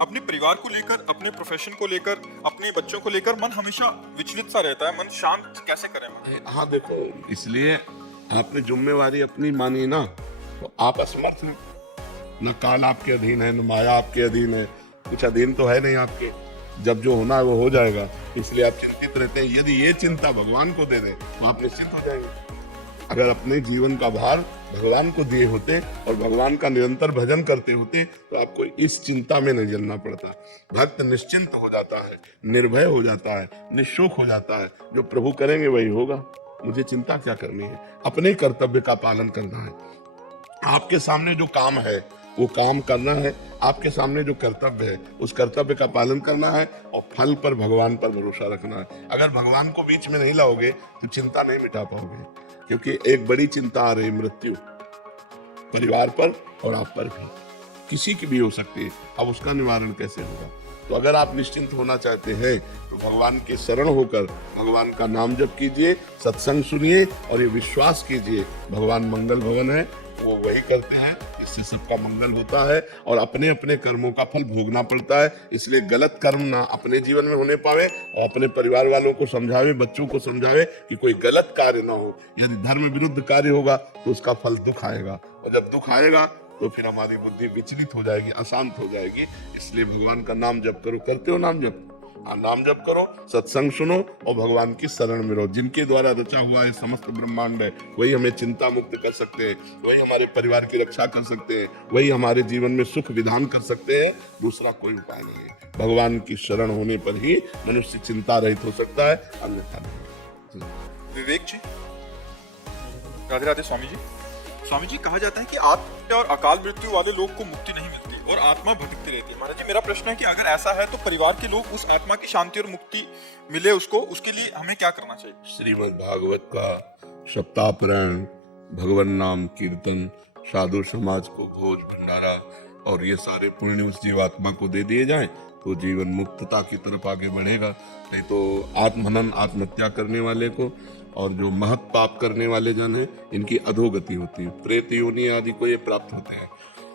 अपने परिवार को लेकर, अपने प्रोफेशन को लेकर, अपने बच्चों को लेकर मन हमेशा विचलित सा रहता है। मन शांत कैसे करें मन? हाँ देखो, इसलिए आपने जिम्मेवारी अपनी मानी ना, तो आप असमर्थ हैं। न काल आपके अधीन है, न माया आपके अधीन है, कुछ अधीन तो है नहीं आपके। जब जो होना है वो हो जाएगा, इसलिए आप चिंतित रहते हैं। यदि ये चिंता भगवान को दे दें तो आप निश्चिंत हो जाएंगे। अगर अपने जीवन का भार भगवान को दिए होते और भगवान का निरंतर भजन करते होते तो आपको इस चिंता में नहीं जलना पड़ता। भक्त निश्चिंत हो जाता है, निर्भय हो जाता है, निशोक हो जाता है। जो प्रभु करेंगे वही होगा, मुझे चिंता क्या करनी है। अपने कर्तव्य का पालन करना है। आपके सामने जो काम है वो काम करना है, आपके सामने जो कर्तव्य है उस कर्तव्य का पालन करना है, और फल पर भगवान पर भरोसा रखना है। अगर भगवान को बीच में नहीं लाओगे तो चिंता नहीं मिटा पाओगे, क्योंकि एक बड़ी चिंता आ रही, मृत्यु, परिवार पर और आप पर भी, किसी की भी हो सकती है। अब उसका निवारण कैसे होगा? तो अगर आप निश्चिंत होना चाहते हैं तो भगवान के शरण होकर भगवान का नाम जप कीजिए, सत्संग सुनिए और ये विश्वास कीजिए भगवान मंगल भवन है, वो वही करते हैं, इससे सबका मंगल होता है और अपने अपने कर्मों का फल भोगना पड़ता है। इसलिए गलत कर्म ना अपने जीवन में होने पावे, और अपने परिवार वालों को समझावे, बच्चों को समझावे कि कोई गलत कार्य ना हो। यदि धर्म विरुद्ध कार्य होगा तो उसका फल दुख आएगा, और जब दुख आएगा तो फिर हमारी बुद्धि विचलित हो जाएगी, अशांत हो जाएगी। इसलिए भगवान का नाम जप करो। करते हो नाम जप? नाम जप करो, सत्संग सुनो और भगवान की शरण में रहो। जिनके द्वारा रचा हुआ है समस्त ब्रह्मांड है, वही हमें चिंता मुक्त कर सकते हैं, वही हमारे परिवार की रक्षा कर सकते हैं, वही हमारे जीवन में सुख विधान कर सकते हैं। दूसरा कोई उपाय नहीं है। भगवान की शरण होने पर ही मनुष्य चिंता रहित हो सकता है, अन्यथा नहीं। विवेक जी, राधे राधे। स्वामी जी, स्वामी जी, कहा जाता है कि आत्म और अकाल मृत्यु वाले लोग को मुक्ति नहीं मिलती और आत्मा भटकती रहती है। महाराज जी, मेरा प्रश्न है कि अगर ऐसा है तो परिवार के लोग उस आत्मा की शांति और मुक्ति मिले उसको, उसके लिए हमें क्या करना चाहिए? श्रीमद् भागवत का सप्ताह पारायण, भगवान नाम कीर्तन, साधु समाज को भोज भंडारा और ये सारे पुण्य उस जीवात्मा को दे दिए जाएं तो जीवन मुक्तता की तरफ आगे बढ़ेगा। नहीं तो आत्महनन, आत्महत्या करने वाले को और जो महत पाप करने वाले जन हैं, इनकी अधोगति होती है, प्रेत योनि आदि को ये प्राप्त होते हैं।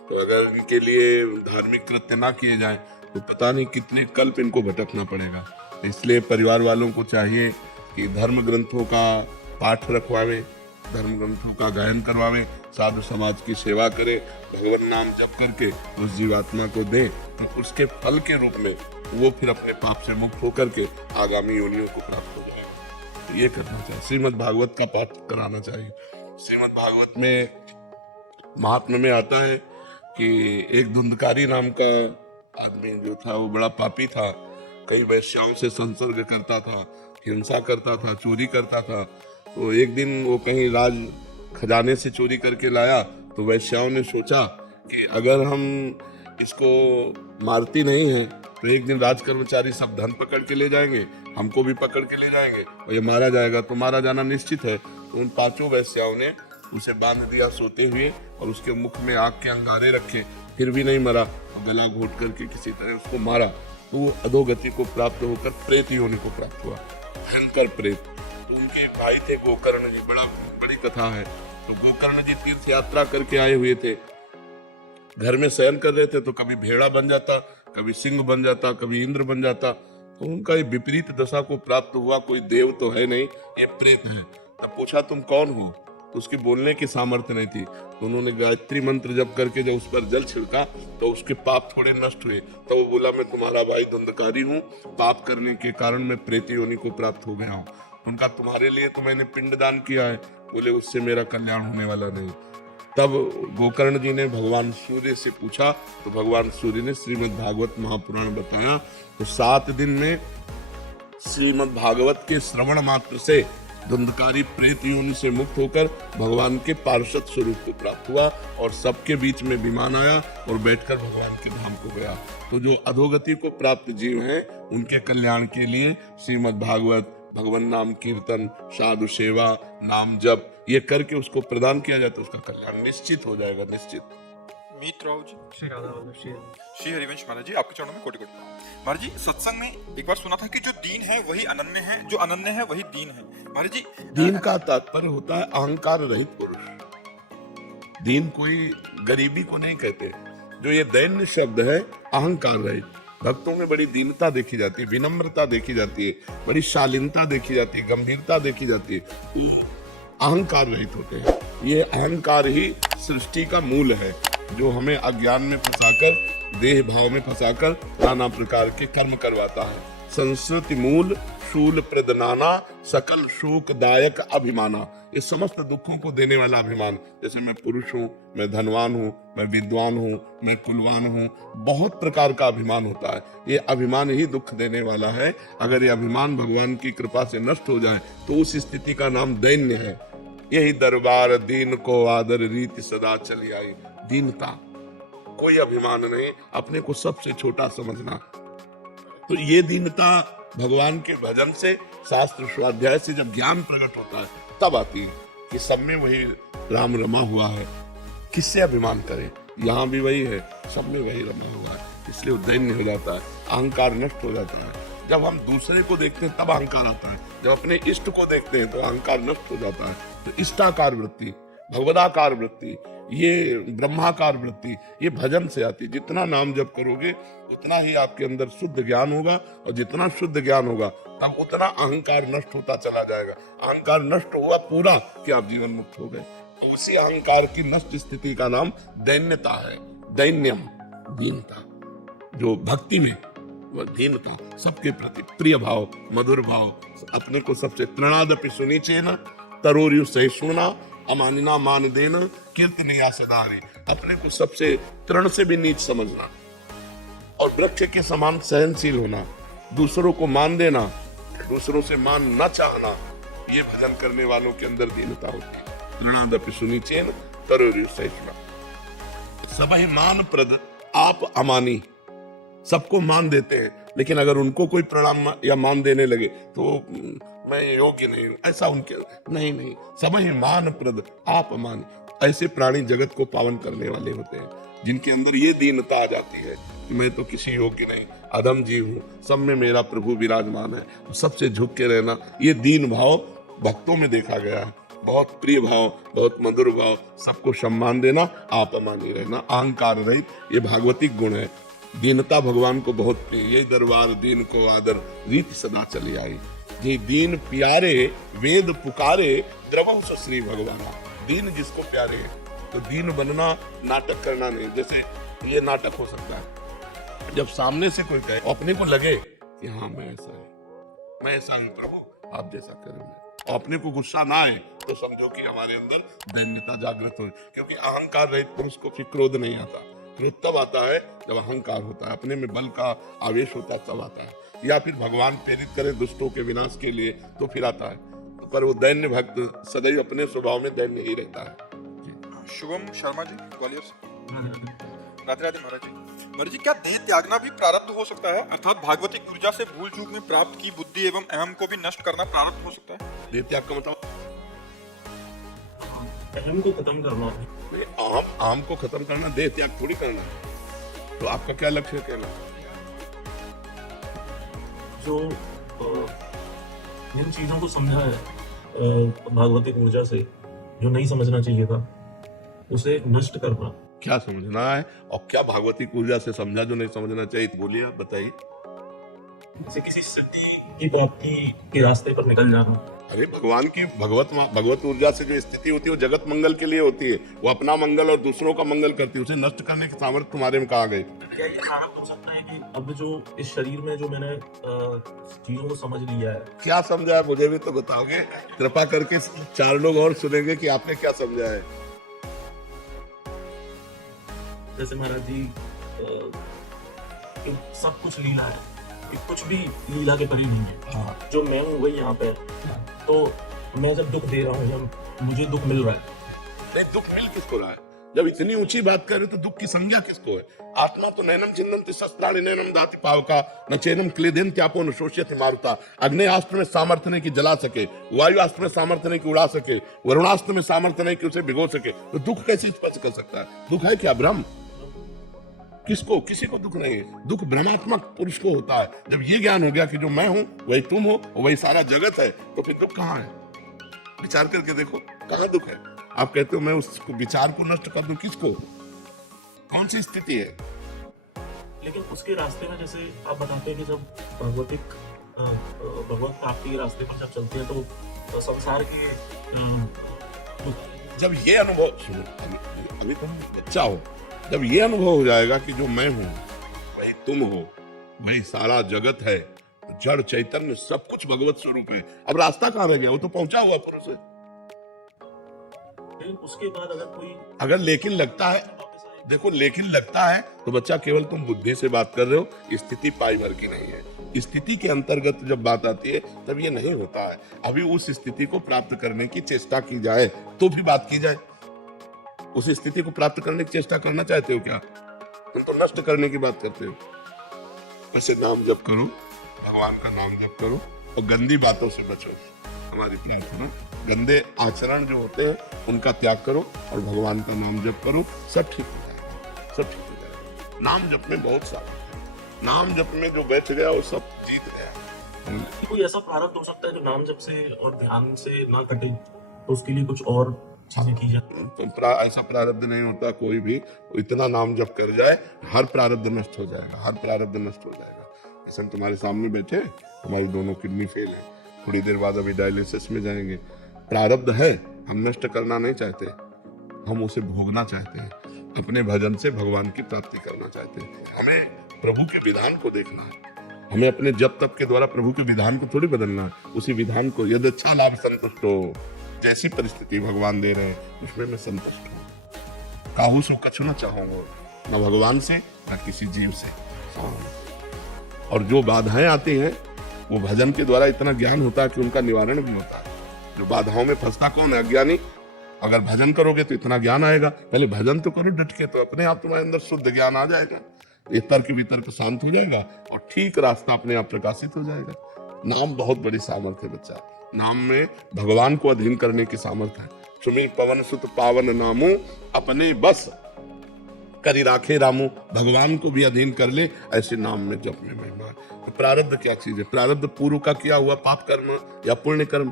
तो अगर इनके लिए धार्मिक कृत्य ना किए जाएं तो पता नहीं कितने कल्प इनको भटकना पड़ेगा। इसलिए परिवार वालों को चाहिए कि धर्म ग्रंथों का पाठ रखवावे, धर्म ग्रंथों का गायन करवावे, साधु समाज की सेवा करे, भगवान नाम जप करके उस जीवात्मा को दे, तो उसके फल के रूप में वो फिर अपने पाप से मुक्त होकर के आगामी योनियों को प्राप्त हो जाएगा। तो ये करना चाहिए। श्रीमद् भागवत का पाठ कराना चाहिए। श्रीमद् भागवत में महात्म्य में आता है कि एक धुंधकारी नाम का आदमी जो था वो बड़ा पापी था। कई वैश्याओं से संसर्ग करता था, हिंसा करता था, चोरी करता था। तो एक दिन वो कहीं राज खजाने से चोरी करके लाया, तो वैश्याओं ने सोचा कि अगर हम इसको मारती नहीं है तो एक दिन राज कर्मचारी सब धन पकड़ के ले जाएंगे, हमको भी पकड़ के ले जाएंगे और ये मारा जाएगा, तो मारा जाना निश्चित है। तो उन पांचों वैश्याओं ने उसे बांध दिया सोते हुए और उसके मुख में आग के अंगारे रखे, फिर भी नहीं मरा, और गला घोट करके किसी तरह उसको मारा। तो वो अधोगति को प्राप्त होकर प्रेत योनि को प्राप्त हुआ, भयंकर प्रेत। तो उनके भाई थे गोकर्ण जी, बड़ी कथा है। तो गोकर्ण जी तीर्थ यात्रा करके आए हुए थे, घर में शयन कर रहे थे, तो कभी भेड़ा बन जाता, कभी सिंह बन जाता, कभी इंद्र बन जाता। तो उनका ये विपरीत दशा को प्राप्त हुआ। कोई देव तो है नहीं, ये प्रेत है। तब पूछा तुम कौन हो? तो उसके बोलने की सामर्थ्य नहीं थी। तो उन्होंने गायत्री मंत्र जप करके जब उस पर जल छिड़का तो उसके पाप थोड़े नष्ट हुए। तो वो बोला मैं तुम्हारा भाई धुंधकारी हूँ, पाप करने के कारण मैं प्रेत योनि को प्राप्त हो गया हूँ। उनका तुम्हारे लिए तो मैंने पिंडदान किया है। बोले उससे मेरा कल्याण होने वाला नहीं। तब गोकर्ण जी ने भगवान सूर्य से पूछा, तो भगवान सूर्य ने श्रीमद् भागवत महापुराण बताया। तो 7 दिन में श्रीमद् भागवत के श्रवण मात्र से धुंधकारी प्रेत योनि से मुक्त होकर भगवान के पार्षद स्वरूप को प्राप्त हुआ और सबके बीच में विमान आया और बैठकर भगवान के धाम को गया। तो जो अधोगति को प्राप्त जीव हैं, उनके कल्याण के लिए श्रीमद् भागवत, भगवान नाम कीर्तन, साधु सेवा, नाम जप ये करके उसको प्रदान किया जाए तो उसका कल्याण निश्चित हो जाएगा, निश्चित। मीत राव जी, श्री हरिवंश महाराज जी, आपके चरणों में कोटि कोटि प्रणाम। महाराज जी, सत्संग में एक बार सुना था कि जो दीन है वही अनन्य है, जो अनन्य है वही दीन है। महाराज जी, दीन का तात्पर्य होता है अहंकार रहित पुरुष। दीन कोई गरीबी को नहीं कहते, जो ये दैन्य शब्द है, अहंकार रहित। भक्तों में बड़ी दीनता देखी जाती है, विनम्रता देखी जाती है, बड़ी शालीनता देखी जाती है, गंभीरता देखी जाती है, वो अहंकार रहित होते हैं। ये अहंकार ही सृष्टि का मूल है, जो हमें अज्ञान में फंसाकर, देह भाव में फंसाकर नाना प्रकार के कर्म करवाता है। संस्कृति मूल शूल प्रद नाना, सकल शोकदायक अभिमाना। ये समस्त दुखों को देने वाला अभिमान, जैसे मैं पुरुष हूँ, मैं धनवान हूँ, मैं विद्वान हूँ, मैं कुलवान हूँ, बहुत प्रकार का अभिमान होता है। ये अभिमान ही दुख देने वाला है। अगर ये अभिमान भगवान की कृपा से नष्ट हो जाए तो उस स्थिति का नाम दैन्य है। यही दरबार दीन को आदर रीति सदा चली आई। दीनता, कोई अभिमान नहीं, अपने को सबसे छोटा समझना। तो ये दीनता भगवान के भजन से, शास्त्र स्वाध्याय से जब ज्ञान प्रकट होता है तब आती है कि सब में वही राम रमा हुआ है, किससे अभिमान करें। यहाँ भी वही है, सब में वही रमा हुआ है, इसलिए वो दैन्य हो जाता है, अहंकार नष्ट हो जाता है। जब हम दूसरे को देखते हैं तब अहंकार आता है, जब अपने इष्ट को देखते हैं तो अहंकार नष्ट हो जाता है। तो इष्टाकार वृत्ति, भगवदाकार वृत्ति, ये ब्रह्माकार वृत्ति, ये भजन से आती है। जितना नाम जप करोगे उतना ही आपके अंदर शुद्ध ज्ञान होगा, और जितना शुद्ध ज्ञान होगा तब उतना अहंकार नष्ट होता चला जाएगा। अहंकार नष्ट हुआ पूरा कि आप जीवन मुक्त हो गए। तो उसी अहंकार की नष्ट स्थिति का नाम दैन्यता है। दैन्यम, दीनता। जो भक्ति में वह दीनता, सबके प्रति प्रिय भाव, मधुर भाव, अपने को सबसे तृणादपि सुनिचेन तरोर्यु सहिष्णुना अमानिना मान देना कीर्तनिया सदारे। अपने को सबसे तृण से भी नीच समझना और वृक्ष के समान सहनशील होना, दूसरों को मान देना, दूसरों से मान न चाहना, ये भजन करने वालों के अंदर दीनता होती है। तृणादपि सुनिचेन तरोर्यु सहिष्णुना। सबहि मान प्रद आप अमानी। सबको मान देते हैं, लेकिन अगर उनको कोई प्रणाम या मान देने लगे तो मैं योग्य नहीं, ऐसा उनके नहीं। सबहि मान प्रद आप मान। ऐसे प्राणी जगत को पावन करने वाले होते हैं, जिनके अंदर ये दीनता आ जाती है कि मैं तो किसी योग्य नहीं, अधम जीव हूँ, सब में मेरा प्रभु विराजमान है। सबसे झुक के रहना, ये दीन भाव भक्तों में देखा गया है। बहुत प्रिय भाव, बहुत मधुर भाव, सबको सम्मान देना, आप अमानी रहना, अहंकार रहित, ये भागवतिक गुण है। दीनता भगवान को बहुत प्रिय। यही दरबार दीन को आदर रीति सदा चली आई। जी दीन प्यारे वेद पुकारे, द्रवहु सो श्री भगवाना। दीन जिसको प्यारे है, तो दीन बनना नाटक करना नहीं। जैसे ये नाटक हो सकता है, जब सामने से कोई कहे, अपने को लगे कि हाँ मैं ऐसा है, मैं ऐसा हूँ प्रभु, आप जैसा करेंगे, अपने को गुस्सा ना आए तो समझो कि हमारे अंदर दैन्यता जागृत हो। क्योंकि अहंकार रहित पुरुष को फिर क्रोध नहीं आता। क्रोध तब आता है जब अहंकार होता है, अपने में बल का आवेश होता है तब आता है। या फिर भगवान प्रेरित करे दुष्टों के विनाश के लिए तो फिर आता है। तो पर वो दैन्य भक्त सदैव अपने स्वभाव में दैन्य ही रहता है। शुभम शर्मा जी, ग्वालियर से। राधे राधे महाराज जी। महाराज जी, क्या देह त्यागना भी प्रारब्ध हो सकता है? अर्थात भागवतिक ऊर्जा से भूल चूक में प्राप्त की बुद्धि एवं अहम को भी नष्ट करना प्रारब्ध हो सकता है? देह त्याग का मतलब अहम को खत्म करना है। आम को खत्म करना, देह त्याग थोड़ी करना है। तो आपका क्या लक्ष्य है कहना? जो जिन चीजों को समझा है भागवतिक ऊर्जा से, जो नहीं समझना चाहिए था, उसे नष्ट करना। क्या समझना है और क्या भागवतिक ऊर्जा से समझा जो नहीं समझना चाहिए? तो बोलिए, बताइए। जैसे किसी सिद्धि की प्राप्ति के रास्ते पर निकल जाना। अरे भगवान की भगवत ऊर्जा से जो स्थिति होती है वो जगत मंगल के लिए होती है। वो अपना मंगल और दूसरों का मंगल करती है। उसे नष्ट करने की सामर्थ्य तुम्हारे में कहाँ गई? क्या ये प्रारब्ध हो सकता है कि अब जो इस शरीर में जो मैंने चीजों को समझ लिया है? क्या समझा है मुझे भी तो बताओगे? कृपा करके 4 लोग और सुनेंगे कि आपने क्या समझा है। जैसे महाराज जी, सब कुछ लीला है, कि कुछ भी लीला के परी नहीं है। हाँ। जो मैं हूँ वही यहाँ पे है। तो मैं जब दुख दे रहा हूँ या मुझे दुख मिल रहा है, नहीं, दुख मिल किसको रहा है? जब इतनी ऊंची बात कर रहे तो दुख की संज्ञा किसको है? आत्मा तो नैनम चिन्नन्ति शस्त्राणि नैनम दाति पावका न चैनम क्लेदेन त्यापो न शोष्यति मारुता। अग्नेयास्त्र में सामर्थ्य नहीं कि जला सके, वायुआस्त्र में सामर्थ्य नहीं कि उड़ा सके, वरुणास्त्र में सामर्थ्य नहीं कि उसे भिगो सके। तो दुख कैसे स्पर्श कर सकता है? दुख है क्या भ्रम? किसको? किसी को दुख नहीं है। दुख भ्रमात्मक पुरुष को होता है। जब ये ज्ञान हो गया कि जो मैं हूं वही तुम हो, वही सारा जगत है, तो फिर दुख कहाँ है? विचार करके देखो, कहाँ दुख है? आप कहते हो मैं उस विचार को नष्ट कर दूं, किसको? कौन सी स्थिति है? लेकिन उसके रास्ते में जैसे आप बताते हैं कि जब भगवत प्राप्ति के रास्ते पर जब चलते हैं तो संसार के जब ये अनुभव, सुनो, अभी तुम बच्चा हो, जब ये अनुभव हो जाएगा कि जो मैं हूं वही तुम हो, वही सारा जगत है, जड़ चैतन्य सब कुछ भगवत स्वरूप है, अब रास्ता कहाँ रह गया? वो तो पहुंचा हुआ पुरुष है। लेकिन उसके बाद अगर कोई अगर लेकिन लगता है, देखो लेकिन लगता है तो बच्चा केवल तुम बुद्धि से बात कर रहे हो, स्थिति पाई भर की नहीं है। स्थिति के अंतर्गत जब बात आती है तब ये नहीं होता है। अभी उस स्थिति को प्राप्त करने की चेष्टा की जाए तो भी बात की जाए। उस स्थिति को प्राप्त करने की चेष्टा करना चाहते हो क्या? तुम तो नष्ट करने की बात करते हो। वैसे नाम जप करो, भगवान का नाम जप करो और गंदी बातों से बचो। हमारी प्रार्थना, गंदे आचरण जो होते हैं उनका त्याग करो और भगवान का नाम जप करो, सब ठीक हो जाएगा, सब ठीक हो जाएगा। नाम जप में बहुत सारा, नाम जप में जो बैठ गया वो सब जीत गया। कोई ऐसा प्रारब्ध हो सकता है जो नाम जप से और ध्यान से ना कटे, तो उसके लिए कुछ और चीजें की जाए? तो ऐसा प्रारब्ध नहीं होता कोई भी, इतना नाम जप कर जाए हर प्रारब्ध नष्ट हो जाएगा, हर प्रारब्ध नष्ट हो जाएगा। ऐसे हम तुम्हारे सामने बैठे, हमारी दोनों किडनी फेल है, थोड़ी देर बाद अभी डायलिसिस में जाएंगे। प्रारब्ध है, हम नष्ट करना नहीं चाहते, हम उसे भोगना चाहते हैं, अपने भजन से भगवान की प्राप्ति करना चाहते हैं। हमें प्रभु के विधान को देखना है, हमें अपने जप तप के द्वारा प्रभु के विधान को थोड़ी बदलना है, उसी विधान को यदि अच्छा लाभ संतुष्ट हो, जैसी परिस्थिति भगवान दे रहे हैं उसमें मैं संतुष्ट हूँ। काहू सो कछु न चाहूंगा, न भगवान से न किसी जीव से। और जो बाधाएं आती हैं वो भजन के द्वारा इतना ज्ञान होता है कि उनका निवारण भी होता है। जो बाधाओं में फंसता कौन है? अज्ञानी। अगर भजन करोगे तो इतना ज्ञान आएगा। पहले भजन तो करो डट के, तो अपने आप तुम्हारे अंदर शुद्ध ज्ञान आ जाएगा, ये तर्क वितर्क शांत हो जाएगा और ठीक रास्ता अपने आप प्रकाशित हो जाएगा। नाम बहुत बड़ी सामर्थ्य है बच्चा, नाम में भगवान को अधीन करने की सामर्थ्य है। सुमी पवन सुत पावन नामू अपने बस करी राखे रामू, भगवान को भी अधीन कर ले, ऐसे नाम में जप में महिमा। तो प्रारब्ध क्या चीज है? प्रारब्ध पूर्व का किया हुआ पाप कर्म या पुण्य कर्म,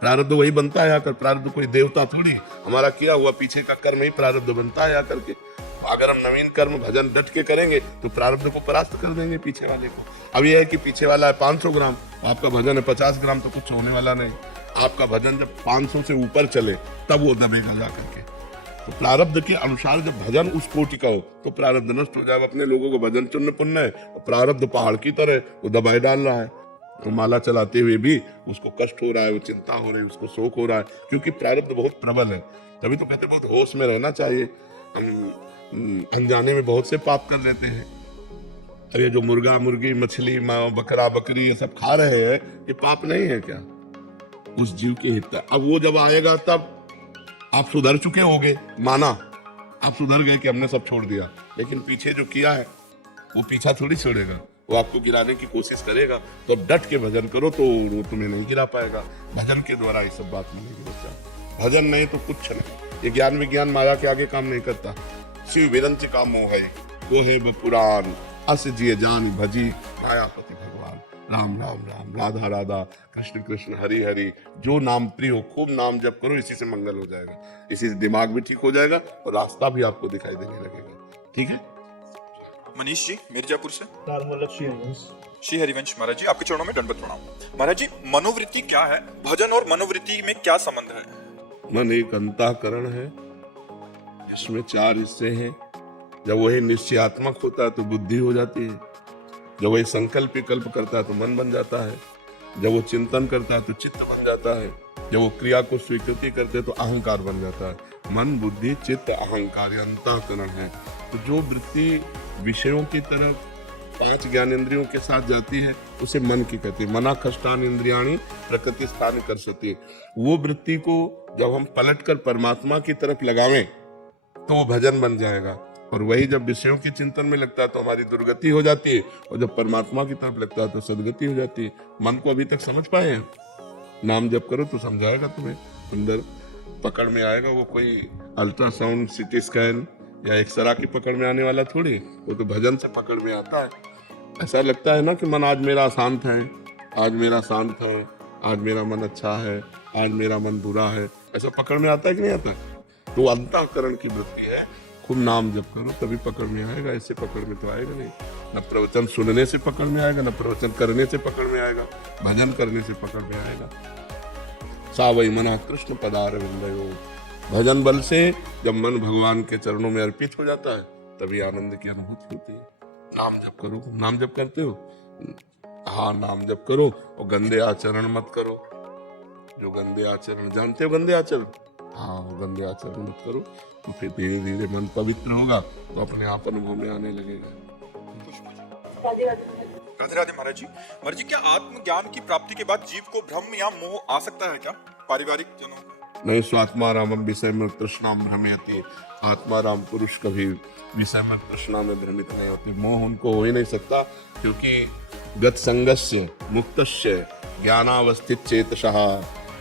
प्रारब्ध वही बनता है आकर। प्रारब्ध कोई देवता थोड़ी, हमारा किया हुआ पीछे का कर्म ही प्रारब्ध बनता है आकर के। अगर हम नवीन कर्म भजन डट के करेंगे तो प्रारब्ध को परास्त कर देंगे पीछे वाले को। अब यह है कि पीछे वाला है 500 ग्राम, आपका भजन है 50 ग्राम, तो कुछ होने वाला नहीं। आपका भजन जब 500 से ऊपर चले तब वो दबेगा जा करके। तो प्रारब्ध के अनुसार जब भजन उस कोटि का हो तो प्रारब्ध नष्ट हो जाएगा। अपने लोगों को भजन चुन्न पुण्य है, प्रारब्ध पहाड़ की तरह वो दबाए डाल रहा है। तो माला चलाते हुए भी उसको कष्ट हो रहा है, वो चिंता हो रही है, उसको शोक हो रहा है, क्योंकि प्रारब्ध बहुत प्रबल है। तभी तो कहते बहुत होश में रहना चाहिए। हम अनजाने में बहुत से पाप कर लेते हैं। अरे जो मुर्गा मुर्गी मछली बकरा बकरी ये सब खा रहे हैं, ये पाप नहीं है क्या? उस जीव के हित। अब वो जब आएगा तब आप सुधर चुके होगे, माना आप सुधर गए कि हमने सब छोड़ दिया, लेकिन पीछे जो किया है वो पीछा थोड़ी छोड़ेगा, वो आपको गिराने की कोशिश करेगा। तो डट के भजन करो तो वो तुम्हें नहीं गिरा पाएगा। भजन के द्वारा ये सब बात मिलेगी बच्चा। भजन नहीं तो कुछ नहीं। ये ज्ञान विज्ञान माया के आगे काम नहीं करता। शिव विरंच का मोह है वो है बपुराण, अस जिये जान भजी मायापति भगवान। राम राम राम, राधा राधा, कृष्ण कृष्ण, हरि हरि। जो नाम प्रिय हो खूब नाम जप करो, इसी से मंगल हो जाएगा, इसी से दिमाग भी ठीक हो जाएगा और रास्ता भी आपको दिखाई देने लगेगा। ठीक है? मनीष जी मिर्जापुर से। हरिवंश। श्री हरिवंश महाराज जी, आपके चरणों में दंडवत प्रणाम। महाराज जी, मनोवृत्ति क्या है? भजन और मनोवृत्ति में क्या संबंध है? मन एक अंतःकरण है, इसमें 4 हिस्से हैं। जब वही निश्चयात्मक होता है तो बुद्धि हो जाती है, जब वही संकल्प विकल्प करता है तो मन बन जाता है, जब वो चिंतन करता है तो चित्त बन जाता है, जब वो क्रिया को स्वीकृति करते हैं तो अहंकार बन जाता है। मन बुद्धि चित्त अहंकार अंतःकरण है। तो जो वृत्ति विषयों की तरफ 5 ज्ञानेंद्रियों के साथ जाती है उसे मन की कहते हैं। मना खष्टान इंद्रियाणी प्रकृति स्थान कर सकती। वो वृत्ति को जब हम पलट कर परमात्मा की तरफ लगावें तो वो भजन बन जाएगा। और वही जब विषयों के चिंतन में लगता है तो हमारी दुर्गति हो जाती है, और जब परमात्मा की तरफ लगता है तो सदगति हो जाती है। मन को अभी तक समझ पाए हैं? नाम जप करो तो समझाएगा तुम्हें, सुंदर पकड़ में आएगा। वो कोई अल्ट्रासाउंड सीटी स्कैन या एक्सरा की पकड़ में आने वाला थोड़ी, वो तो भजन से पकड़ में आता है। ऐसा लगता है ना कि मन आज मेरा शांत है, आज मेरा शांत है, आज मेरा मन अच्छा है, आज मेरा मन बुरा है, ऐसा पकड़ में आता है कि नहीं आता? तो अंतःकरण की वृत्ति है, खूब नाम जप करो तभी पकड़ में आएगा, ऐसे पकड़ में तो आएगा नहीं। न प्रवचन सुनने से पकड़ में आएगा, न प्रवचन करने से पकड़ में आएगा, भजन करने से पकड़ में आएगा। सावई मना कृष्ण पदार विंदयो, भजन बल से जब मन भगवान के चरणों में अर्पित हो जाता है तभी आनंद की अनुभूति होती है। नाम जप करो। नाम जप करते हो? हाँ, नाम जप करो और गंदे आचरण मत करो। जो गंदे आचरण, जानते हो गंदे आचरण? हाँ, वो गंदे आचरण मत करो, तो फिर धीरे धीरे मन पवित्र होगा तो अपने आप अनुभव में आने लगेगा। राधे राधे महाराज जी। महाराज जी, क्या आत्मज्ञान की प्राप्ति के बाद जीव को भ्रम या मोह आ सकता है क्या पारिवारिक जनों? नहीं, स्वात्मा रामम विषय में तृष्णाम भ्रमयति। आत्मा राम पुरुष कभी विषय में तृष्णा में भ्रमित नहीं होते। मोह उनको हो ही नहीं सकता, क्योंकि गत संगस्य मुक्तस्य ज्ञानावस्थित चेतसः,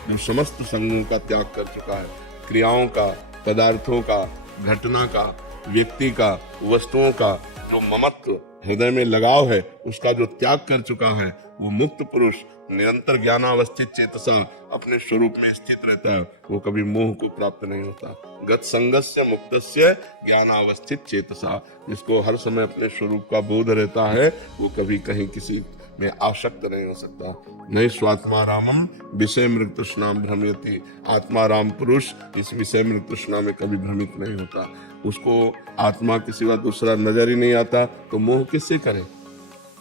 जो समस्त संगों का त्याग कर चुका है, क्रियाओं का, पदार्थों का, घटना का, व्यक्ति का, वस्तुओं का जो ममत्व हृदय में लगाव है उसका जो त्याग कर चुका है, वो मुक्त पुरुष निरंतर ज्ञानावस्थित चेतसा अपने स्वरूप में स्थित रहता है। वो कभी मोह को प्राप्त नहीं होता। गत संगस्य मुक्तस्य ज्ञानावस्थित चेतसा, जिसको हर समय अपने स्वरूप का बोध रहता है, वो कभी कहीं किसी में आसक्त नहीं हो सकता। नहीं, स्वात्मा रामम विषय मृग तृष्णा भ्रमयति। आत्मा राम पुरुष इस विषय मृग तृष्णा में कभी भ्रमित नहीं होता। उसको आत्मा के सिवा दूसरा नजर ही नहीं आता, तो मोह किससे करे?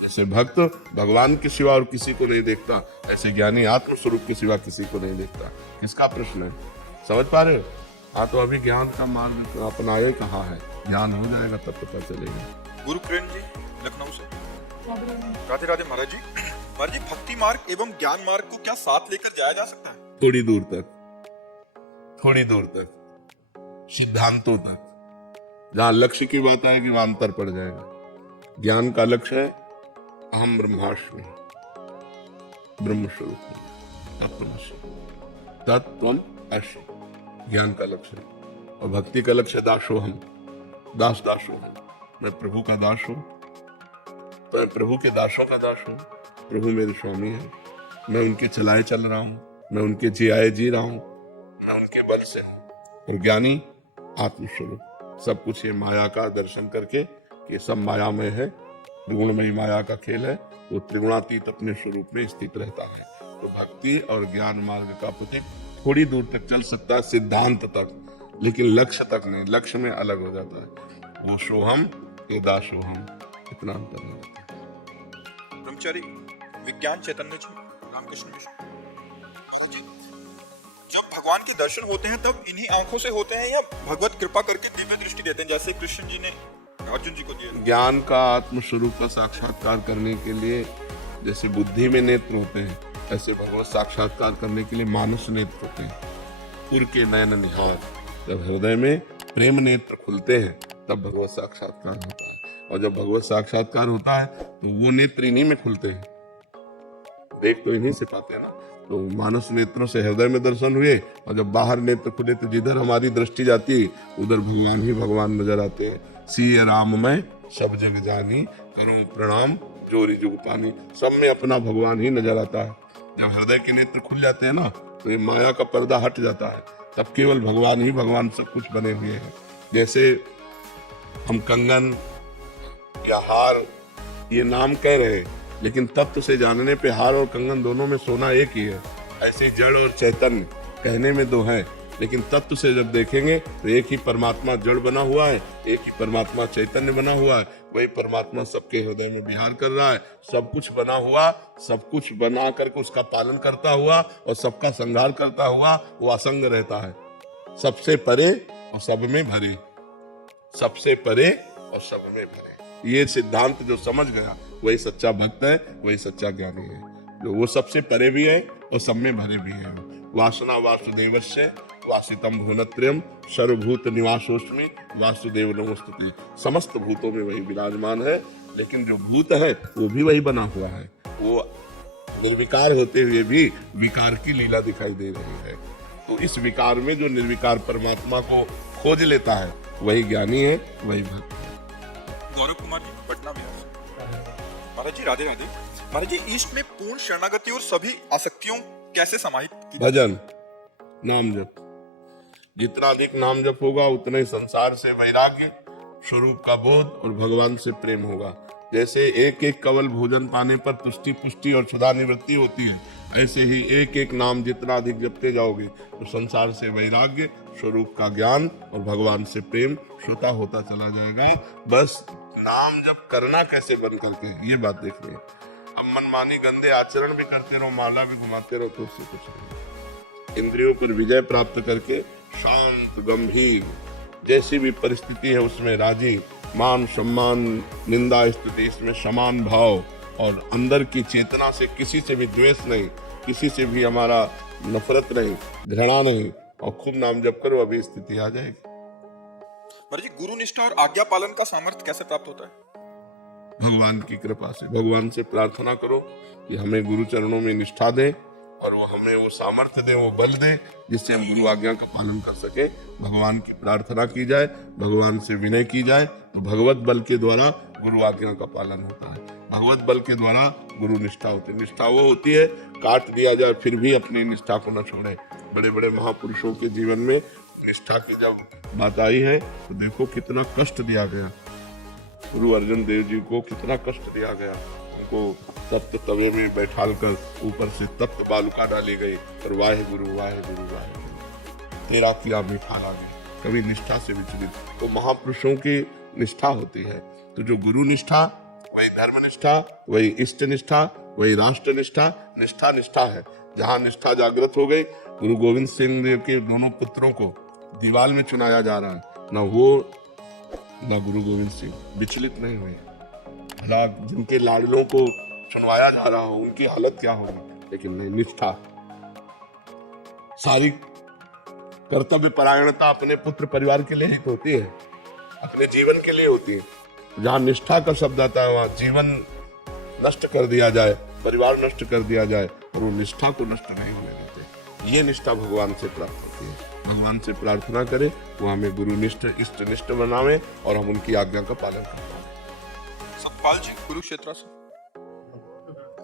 ऐसे भक्त भगवान के सिवा और किसी को नहीं देखता, ऐसे ज्ञानी आत्म स्वरूप के सिवा किसी को नहीं देखता। किसका प्रश्न है? समझ पा रहे हो? हाँ, तो अभी ज्ञान का मार्ग अपनाए कहाँ है? ज्ञान हो जाएगा तब पता चलेगा। गुरु किरण जी लखनऊ से। राधे राधे महाराज जी। महाराज जी, भक्ति मार्ग एवं ज्ञान मार्ग को क्या साथ लेकर जाया जा सकता है? थोड़ी दूर तक, सिद्धांतों तक। जहां लक्ष्य की बात आएगी वहां अंतर पड़ जाएगा। ज्ञान का लक्ष्य है अहम ब्रह्मास्मि, ब्रह्म स्वरूप तत्त्वम असि, ज्ञान का लक्ष्य है। और भक्ति का लक्ष्य दासोहम, दासोहम। मैं प्रभु का दास हूं, तो मैं प्रभु के दासों का दास हूं। प्रभु मेरे स्वामी है, मैं उनके चलाए चल रहा हूं, मैं उनके जियाए जी रहा हूं, मैं उनके बल से हूं। और ज्ञानी आत्मस्वरूप, सब कुछ ये माया का दर्शन करके कि सब मायामय है, त्रिगुणमयी माया का खेल है, वो त्रिगुणातीत अपने स्वरूप में स्थित रहता है। तो भक्ति और ज्ञान मार्ग का प्रतीक थोड़ी दूर तक चल सकता है, सिद्धांत तक, लेकिन लक्ष्य तक नहीं। लक्ष्य में अलग हो जाता है। वो सोहम, ये दासोहम, इतना अंतर हो जाता है। ब्रह्मचारी विज्ञान चैतन्य जी, रामकृष्ण मिश्र। जब भगवान के दर्शन होते हैं तब इन्हीं आंखों से होते हैं या भगवत कृपा करके दिव्य दृष्टि देते हैं, जैसे कृष्ण जी ने अर्जुन जी को दिया? ज्ञान का आत्म स्वरूप का साक्षात्कार करने के लिए जैसे बुद्धि में नेत्र होते हैं, ऐसे भगवत साक्षात्कार करने के लिए मानस नेत्र होते हैं। पुर के नयन निहार, जब हृदय में प्रेम नेत्र खुलते हैं तब भगवत साक्षात्कार होता है। और जब भगवत साक्षात्कार होता है तो वो नेत्र इन्हीं में खुलते हैं, देख तो इन्हीं से पाते हैं ना। तो मानस नेत्रों से हृदय में दर्शन हुए, और जब बाहर नेत्र खुले तो जिधर हमारी दृष्टि जाती है उधर भगवान ही भगवान नजर आते हैं। सिय राम मैं सब जग जानी, करूं प्रणाम जोरी जुग पानी। सब में अपना भगवान ही नजर आता है। जब हृदय के नेत्र खुल जाते हैं ना तो ये माया का पर्दा हट जाता है, तब केवल भगवान ही भगवान सब कुछ बने हुए हैं। जैसे हम कंगन या हार ये नाम कह रहे हैं, लेकिन तत्व से जानने पे हार और कंगन दोनों में सोना एक ही है। ऐसे जड़ और चैतन्य कहने में दो हैं, लेकिन तत्व से जब देखेंगे तो एक ही परमात्मा जड़ बना हुआ है, एक ही परमात्मा चैतन्य बना हुआ है। वही परमात्मा सबके हृदय में विहार कर रहा है। सब कुछ बना हुआ, सब कुछ बना करके उसका पालन करता हुआ और सबका संहार करता हुआ वो असंग रहता है। सबसे परे और सब में भरे, सबसे परे और सब में भरे। ये सिद्धांत जो समझ गया वही सच्चा भक्त है, वही सच्चा ज्ञानी है, जो वो सबसे परे भी है और सब में भरे भी है। वासना वासुदेवस्य वासितम भुवनत्रयम् सर्वभूत निवासोस्मि वासुदेव नमोस्तुते। समस्त भूतों में वही विराजमान है, लेकिन जो भूत है वो भी वही बना हुआ है। वो निर्विकार होते हुए भी विकार की लीला दिखाई दे रही है। तो इस विकार में जो निर्विकार परमात्मा को खोज लेता है वही ज्ञानी है, वही भक्त है। गौरव कुमार जी, पटना बिहार। महाराज जी राधे राधे। महाराज जी, ईस्ट में पूर्ण शरणागति और सभी आसक्तियों कैसे समाहित की? भजन, नाम जप। जितना अधिक नाम जप होगा उतना ही संसार से वैराग्य स्वरूप का बोध और भगवान से प्रेम होगा। जैसे एक एक कवल भोजन पाने पर तुष्टि पुष्टि और क्षुधा निवृत्ति होती है, ऐसे ही एक एक नाम जितना अधिक जपते जाओगे तो संसार से वैराग्य, स्वरूप का ज्ञान और भगवान से प्रेम श्रोता होता चला जाएगा। बस नाम जप करना कैसे बंद करके, ये बात देख रहे हैं। अब मनमानी गंदे आचरण भी करते रहो, माला भी घुमाते रहो तो उससे कुछ नहीं। इंद्रियों पर विजय प्राप्त करके शांत गंभीर जैसी भी परिस्थिति है उसमें राजी, मान सम्मान निंदा स्तुति इसमें समान भाव, और अंदर की चेतना से किसी से भी द्वेष नहीं, किसी से भी हमारा नफरत नहीं, घृणा नहीं, और खूब नाम जप करो, अभी स्थिति आ जाएगी। महाराज जी, गुरु निष्ठा और आज्ञा पालन का सामर्थ्य कैसे प्राप्त होता है? भगवान की कृपा से, भगवान से प्रार्थना करो कि हमें गुरु चरणों में निष्ठा दे और वो हमें वो सामर्थ्य दे, वो बल दे जिससे हम गुरु आज्ञा का पालन कर सके। भगवान की प्रार्थना की जाए, भगवान से विनय की जाए तो भगवत बल के द्वारा गुरु आज्ञा का पालन होता है। भगवत बल के द्वारा गुरु निष्ठा होती है। निष्ठा वो होती है काट दिया जाए फिर भी अपनी निष्ठा को न छोड़े। बड़े बड़े महापुरुषों के जीवन में निष्ठा की जब बात आई है तो देखो कितना कष्ट दिया गया। गुरु अर्जुन देव जी को कितना कष्ट दिया गया, उनको तप्त तवे में बैठाल कर ऊपर से तप्त बालुका डाली गई और वाहे गुरु वाहे गुरु वाहे गुरु तेरा किया मीठा लागे, कभी निष्ठा से विचलित। तो महापुरुषों की निष्ठा होती है। तो जो गुरु निष्ठा वही धर्म निष्ठा, वही इष्ट निष्ठा, वही राष्ट्र निष्ठा। निष्ठा निष्ठा है। जहाँ निष्ठा जागृत हो गई, गुरु गोविंद सिंह देव के दोनों पुत्रों को दीवाल में चुनाया जा रहा है, न वो न गुरु गोविंद सिंह विचलित नहीं हुए। भला जिनके लाडलों को चुनवाया जा रहा हो उनकी हालत क्या होगी, लेकिन नहीं, निष्ठा। सारी कर्तव्य परायणता अपने पुत्र परिवार के लिए ही तो होती है, अपने जीवन के लिए होती है। जहाँ निष्ठा का शब्द आता है वहाँ जीवन नष्ट कर दिया जाए, परिवार नष्ट कर दिया जाए, और वो निष्ठा को नष्ट नहीं होने देते। ये निष्ठा भगवान से प्राप्त होती है। भगवान से प्रार्थना करें वो हमें गुरुनिष्ठ इष्ट निष्ठ बनावे और हम उनकी आज्ञा का पालन कर पाए। सतपाल जी कुरुक्षेत्र से।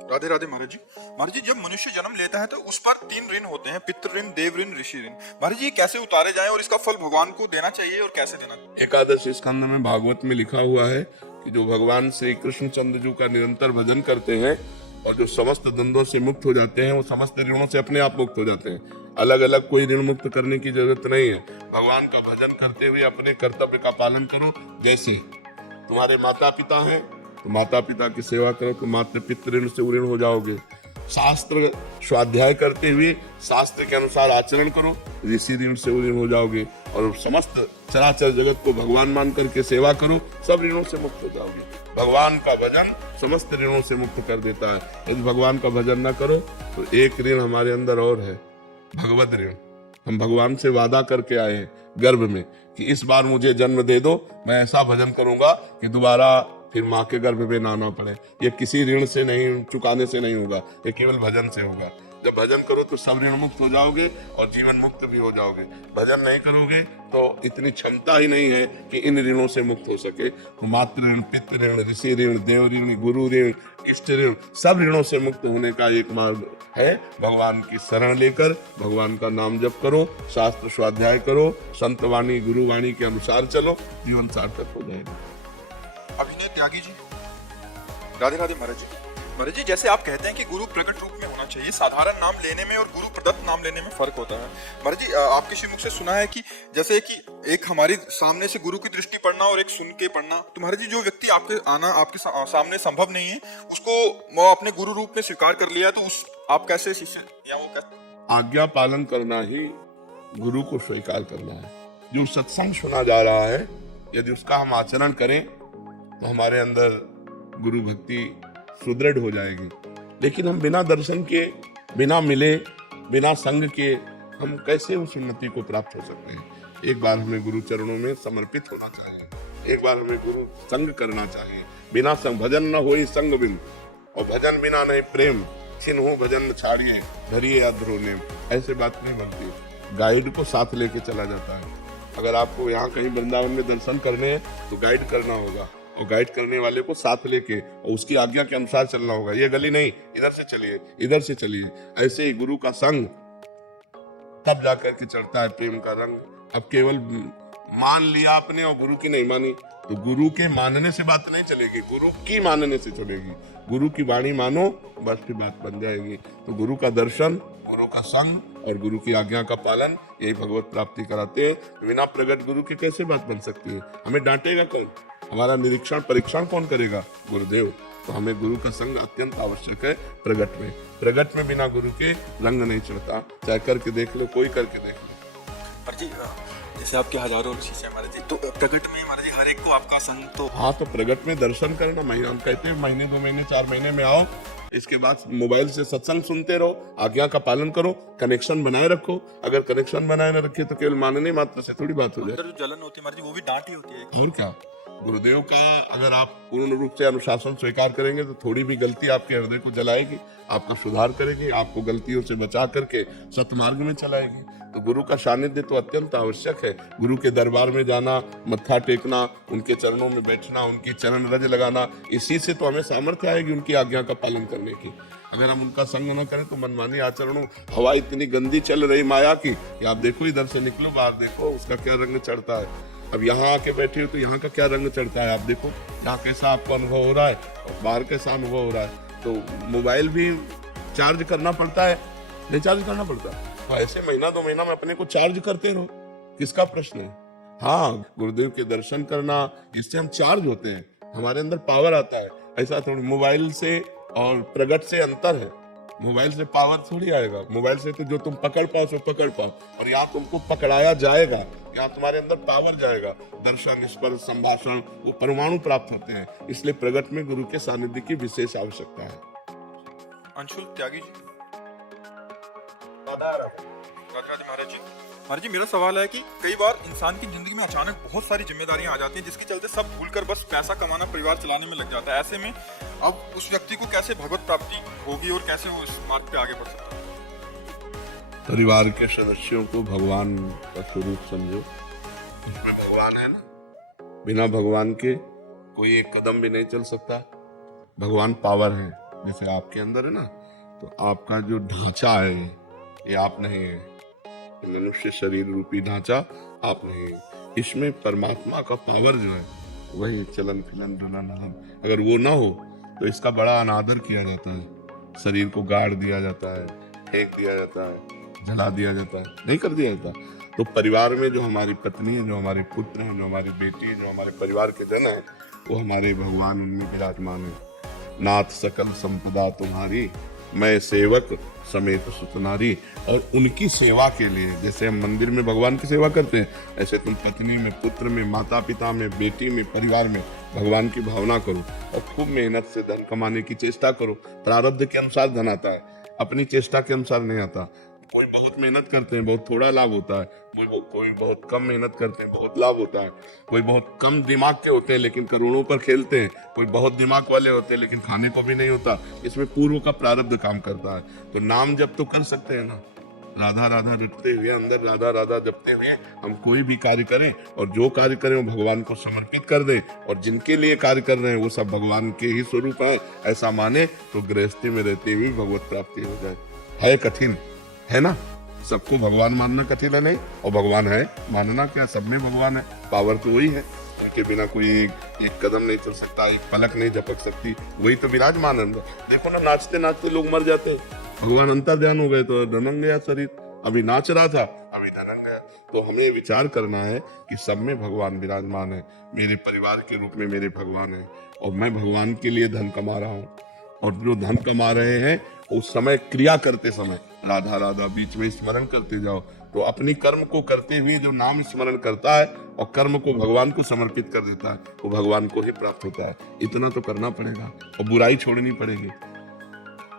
राधे राधे महाराज जी। महाराज जी, जब मनुष्य जन्म लेता है तो उस पर 3 ऋण होते हैं, पितृ ऋण, देव ऋण, ऋषि ऋण। महाराज जी, कैसे उतारे जाएं और इसका फल भगवान को देना चाहिए और कैसे देना चाहिए? एकादश स्कंद में भागवत में लिखा हुआ है कि जो भगवान श्री कृष्ण चंद्र जी का निरंतर भजन करते हैं और जो समस्त द्वंद्वों से मुक्त हो जाते हैं, वो समस्त ऋणों से अपने आप मुक्त हो जाते हैं। अलग अलग कोई ऋण मुक्त करने की जरूरत नहीं है। भगवान का भजन करते हुए अपने कर्तव्य का पालन करो। जैसे तुम्हारे माता पिता हैं तो माता पिता की सेवा करो तो मातृ पितृ ऋण से ऋण हो जाओगे। शास्त्र स्वाध्याय करते हुए शास्त्र के अनुसार आचरण करो, ऋषि ऋण से ऋण हो जाओगे। और समस्त चराचर जगत को भगवान मान करके सेवा करो, सब ऋणों से मुक्त हो जाओगे। भगवान का भजन समस्त ऋणों से मुक्त कर देता है। यदि भगवान का भजन न करो तो एक ऋण हमारे अंदर और है, भगवत ऋण। हम भगवान से वादा करके आए हैं गर्भ में कि इस बार मुझे जन्म दे दो, मैं ऐसा भजन करूंगा कि दोबारा फिर माँ के गर्भ में ना आना पड़े। ये किसी ऋण से नहीं, चुकाने से नहीं होगा, ये केवल भजन से होगा। जब भजन करो तो सब ऋण मुक्त हो जाओगे और जीवन मुक्त भी हो जाओगे। भजन नहीं करोगे तो इतनी क्षमता ही नहीं है कि इन ऋणों से मुक्त हो सके। तो मातृ ऋण, पितृ ऋण, ऋषि ऋण, देव ऋण, गुरु ऋण, इष्ट ऋण, सब ऋणों से मुक्त होने का एक मार्ग है। भगवान की शरण लेकर भगवान का नाम जप करो, शास्त्र स्वाध्याय करो, संत वाणी गुरु वाणी के अनुसार चलो, जीवन सार्थक हो जाएगा। अभिनय त्यागी जी। राधे राधे महाराज जी। महाराज जी, जैसे आप कहते हैं कि गुरु प्रकट रूप में होना चाहिए, साधारण नाम लेने में और गुरु प्रदत्त नाम लेने में फर्क होता है। महाराज जी, आपके श्रीमुख से सुना है कि जैसे कि एक हमारी सामने से गुरु की दृष्टि पढ़ना और एक सुन के पढ़ना, तो महाराज जी जो व्यक्ति आपके आना आपके सामने संभव नहीं है उसको वो अपने गुरु रूप में स्वीकार कर लिया, तो उस आप कैसे शिष्य या वो कैसे? आज्ञा पालन करना ही गुरु को स्वीकार करना है। जो सत्संग सुना जा रहा है यदि उसका हम आचरण करें तो हमारे अंदर गुरु भक्ति सुदृढ़ हो जाएगी। लेकिन हम बिना दर्शन के, बिना मिले, बिना संग के हम कैसे उस उन्नति को प्राप्त हो सकते हैं? एक बार हमें गुरु चरणों में समर्पित होना चाहिए, एक बार हमें गुरु संग करना चाहिए। बिना संग भजन न होई संग बिन, और भजन बिना नहीं प्रेम, छिन्हु भजन छाड़िए धरिए अध्रोनेम, ऐसे बात नहीं बनती। गाइड को साथ लेके चला जाता है। अगर आपको यहाँ कहीं वृंदावन में दर्शन करने हैं तो गाइड करना होगा, और गाइड करने वाले को साथ लेके और उसकी आज्ञा के अनुसार चलना होगा। ये गली नहीं, इधर से चलिए, इधर से चलिए। ऐसे ही गुरु का संग तब जाकर के चढ़ता है प्रेम का रंग। अब केवल मान लिया आपने और गुरु की नहीं मानी तो गुरु के मानने से बात नहीं चलेगी, गुरु की मानने से चलेगी। गुरु की वाणी मानो, बस की बात बन जाएगी। तो गुरु का दर्शन, गुरु का संग और गुरु की आज्ञा का पालन, यही भगवत प्राप्ति कराते हैं। बिना प्रगट गुरु की कैसे बात बन सकती है? हमें डांटेगा कौन? हमारा निरीक्षण परीक्षण कौन करेगा? गुरुदेव। तो हमें गुरु का संग अत्यंत आवश्यक है प्रगट में। प्रगट में बिना गुरु के रंग नहीं चढ़ता। चाहे करके देख लो, कोई करके देख लो। पर जी जैसे आपके हजारों शिष्य हमारे जी, तो प्रगट में हमारे जी हर एक को आपका संग तो हाँ, तो प्रगट में दर्शन करना। महीना हम कहते हैं महीने 2 महीने 4 महीने में आओ, इसके बाद मोबाइल से सत्संग सुनते रहो, आज्ञा का पालन करो, कनेक्शन बनाए रखो। अगर कनेक्शन बनाए न रखे तो केवल मानने मात्र से थोड़ी बात हो जाए। अंदर जो जलन होती है हमारी जी, वो भी डांट ही होती है। और क्या, गुरुदेव का अगर आप पूर्ण रूप से अनुशासन स्वीकार करेंगे तो थोड़ी भी गलती आपके हृदय को जलाएगी, आपका सुधार करेगी, आपको गलतियों से बचा करके सतमार्ग में चलाएगी। तो गुरु का सानिध्य तो अत्यंत आवश्यक है। गुरु के दरबार में जाना, मत्था टेकना, उनके चरणों में बैठना, उनकी चरण रज लगाना, इसी से तो हमें सामर्थ्य आएगी उनकी आज्ञा का पालन करने की। अगर हम उनका संग न करें तो मनमानी आचरणों, हवा इतनी गंदी चल रही माया की कि आप देखो, इधर से निकलो, बाहर देखो उसका क्या रंग चढ़ता है। अब यहाँ आके बैठे हो तो यहाँ का क्या रंग चढ़ता है, आप देखो यहाँ कैसा आपको अनुभव हो रहा है और बाहर कैसा अनुभव हो रहा है। तो मोबाइल भी चार्ज करना पड़ता है, रिचार्ज करना पड़ता है। तो ऐसे महीना 2 महीना में अपने को चार्ज करते रहो, किसका प्रश्न है? हाँ, गुरुदेव के दर्शन करना, इससे हम चार्ज होते हैं, हमारे अंदर पावर आता है। ऐसा थोड़ी मोबाइल से और प्रगट से अंतर है। मोबाइल से पावर थोड़ी आएगा, मोबाइल से तो जो तुम पकड़ पाओ सो पकड़ पाओ, और यहाँ तुमको पकड़ाया जाएगा, यहाँ तुम्हारे अंदर पावर जाएगा। दर्शन, स्पर्श, संभाषण, वो परमाणु प्राप्त होते हैं। इसलिए प्रगट में गुरु के सानिध्य की विशेष आवश्यकता है। अंशुल त्यागी जी, राधे महाराज जी। महाराज जी, मेरा सवाल है कि कई बार इंसान की जिंदगी में अचानक बहुत सारी जिम्मेदारियां आ जाती हैं, जिसके चलते सब भूलकर बस पैसा कमाना, परिवार चलाने में लग जाता है। ऐसे में अब उस व्यक्ति को कैसे भगवत प्राप्ति होगी और कैसे वो इस मार्ग पे आगे बढ़ सकता है? परिवार के सदस्यों को भगवान का स्वरूप समझो, उसमें भगवान है ना। बिना भगवान के कोई एक कदम भी नहीं चल सकता। भगवान पावर है, जैसे आपके अंदर है ना, तो आपका जो ढांचा है ये आप नहीं है, मनुष्य शरीर रूपी ढांचा आप नहीं है। इसमें परमात्मा का पावर जो है वही चलन फिलन डुलन हलन, अगर वो ना हो तो इसका बड़ा अनादर किया जाता है। शरीर को गाड़ दिया जाता है, फेंक दिया जाता है, जला दिया जाता है, नहीं कर दिया जाता। तो परिवार में जो हमारी पत्नी है, जो हमारे पुत्र हैं, जो हमारी बेटी है, जो हमारे परिवार के जन है, वो हमारे भगवान उनमें विराजमान है। नाथ सकल संपदा तुम्हारी, मैं सेवक समेत सुतनारी। और उनकी सेवा के लिए, जैसे हम मंदिर में भगवान की सेवा करते हैं, ऐसे तुम पत्नी में, पुत्र में, माता पिता में, बेटी में, परिवार में भगवान की भावना करो और खूब मेहनत से धन कमाने की चेष्टा करो। प्रारब्ध के अनुसार धन आता है, अपनी चेष्टा के अनुसार नहीं आता। कोई बहुत मेहनत करते हैं, बहुत थोड़ा लाभ होता है। कोई बहुत कम मेहनत करते हैं, बहुत लाभ होता है। कोई बहुत कम दिमाग के होते हैं लेकिन करोड़ों पर खेलते हैं। कोई बहुत दिमाग वाले होते हैं लेकिन खाने को भी नहीं होता। इसमें पूर्व का प्रारब्ध काम करता है। तो नाम जप तो कर सकते हैं ना, राधा राधा रटते हुए, अंदर राधा राधा जपते हुए हम कोई भी कार्य करें, और जो कार्य करें वो भगवान को समर्पित कर दें, और जिनके लिए कार्य कर रहे हैं वो सब भगवान के ही स्वरूप है, ऐसा माने तो गृहस्थी में रहते हुए भगवत प्राप्ति हो जाए। है कठिन है ना, सबको भगवान मानना कठिन है नहीं, और भगवान है मानना क्या, सब में भगवान है। पावर तो वही है, उनके बिना कोई एक कदम नहीं चल सकता, एक पलक नहीं झपक सकती, वही तो विराजमान है। देखो ना, नाचते नाचते लोग मर जाते हैं, भगवान अंतर्ध्यान हो गए तो धनंग गया शरीर। अभी नाच रहा था, अभी धनंग गया। तो हमें विचार करना है कि सब में भगवान विराजमान है। मेरे परिवार के रूप में मेरे भगवान है, और मैं भगवान के लिए धन कमा रहा हूँ। और जो धन कमा रहे हैं उस समय क्रिया करते समय राधा राधा बीच में स्मरण करते जाओ, तो अपनी कर्म को करते हुए जो नाम स्मरण करता है और कर्म को भगवान को समर्पित कर देता है, वो भगवान को ही प्राप्त होता है। इतना तो करना पड़ेगा, और बुराई छोड़नी पड़ेगी।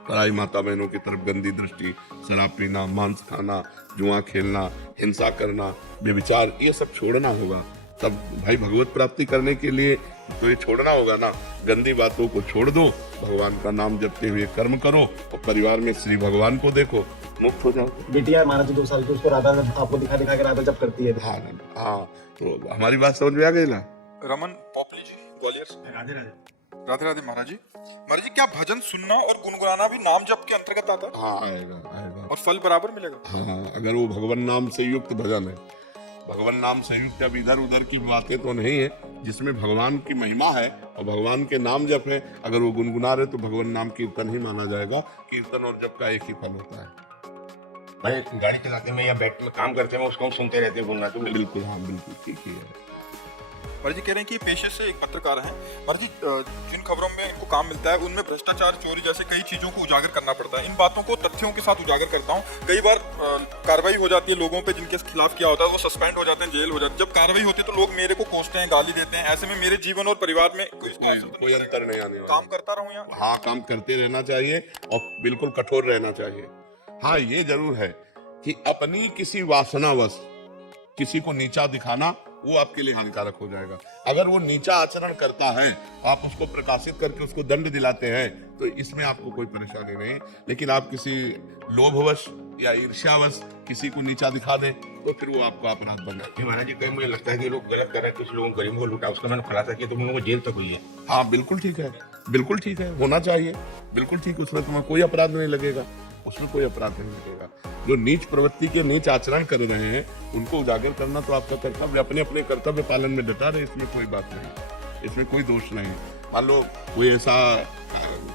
पराई माता बहनों की तरफ गंदी दृष्टि, शराब पीना, मांस खाना, जुआ खेलना, हिंसा करना, बेविचार, ये सब छोड़ना होगा। तब भाई भगवत प्राप्ति करने के लिए तो ये छोड़ना होगा ना। गंदी बातों को छोड़ दो, भगवान का नाम जपते हुए कर्म करो, और परिवार में श्री भगवान को देखो, मुक्त हो जाओ। बिटिया महाराज 2 साल की, उसको राधा आपको दिखा दिखा के राधा जब करती है। हाँ, तो हमारी बात समझ में आ गई ना। रमन पोपली जी, ग्वालियर से। राधे राधे। राधे राधे महाराज जी। महाराज जी, क्या भजन सुनना और गुनगुनाना भी नाम जप के अंतर्गत आता है? हाँ, आएगा। और फल बराबर मिलेगा? हाँ, अगर वो भगवान नाम से युक्त भजन है, भगवान नाम संयुक्त अब इधर उधर की बातें तो नहीं है, जिसमें भगवान की महिमा है और भगवान के नाम जप है, अगर वो गुनगुना रहे तो भगवान नाम कीर्तन ही माना जाएगा। कीर्तन और जप का एक ही फल होता है। भाई गाड़ी चलाते में या बैठ में काम करते में उसको हम सुनते रहते हैं गुनगुनाते हुए। बिल्कुल, हाँ बिल्कुल ठीक ही है। महाराज जी कह रहे हैं कि पेशे से एक पत्रकार हैं। महाराज जी जिन खबरों में इनको काम मिलता है उनमें भ्रष्टाचार, चोरी जैसे कई चीजों को उजागर करना पड़ता है। इन बातों को तथ्यों के साथ उजागर करता हूँ। कई बार कार्रवाई हो जाती है लोगों पे जिनके खिलाफ किया होता है, वो सस्पेंड हो जाते हैं, जेल हो जाते हैं। जब कार्रवाई होती है तो लोग मेरे को कोसते हैं, गाली देते हैं। ऐसे में मेरे जीवन और परिवार में कोई अंतर नहीं आने वाला। काम करता रहूं या हाँ, काम करते रहना चाहिए और बिल्कुल कठोर रहना चाहिए। हाँ, ये जरूर है कि अपनी किसी वासनावश किसी को नीचा दिखाना वो आपके लिए हानिकारक हो जाएगा। अगर वो नीचा आचरण करता है तो आप उसको प्रकाशित करके उसको दंड दिलाते हैं तो इसमें आपको कोई परेशानी नहीं। लेकिन आप किसी लोभवश या ईर्ष्यावश किसी को नीचा दिखा दें तो फिर वो आपको अपराध बन जाता है। महाराज जी कहीं मुझे लगता है कि लोग गलत कर रहे हैं, कुछ लोगों गरीबों को लूटा, उसका मैंने खुलासा किया तो उन लोगों को जेल तक हुई है। हाँ बिल्कुल ठीक है, बिल्कुल ठीक है, होना चाहिए, बिल्कुल ठीक। उसमें तुम्हें कोई अपराध नहीं लगेगा, उसमें कोई अपराध नहीं लगेगा। जो नीच प्रवृत्ति के नीच आचरण कर रहे हैं उनको उजागर करना तो आपका कर्तव्य। अपने अपने कर्तव्य पालन में डटा रहे, इसमें कोई बात नहीं, इसमें कोई दोष नहीं। मान लो कोई ऐसा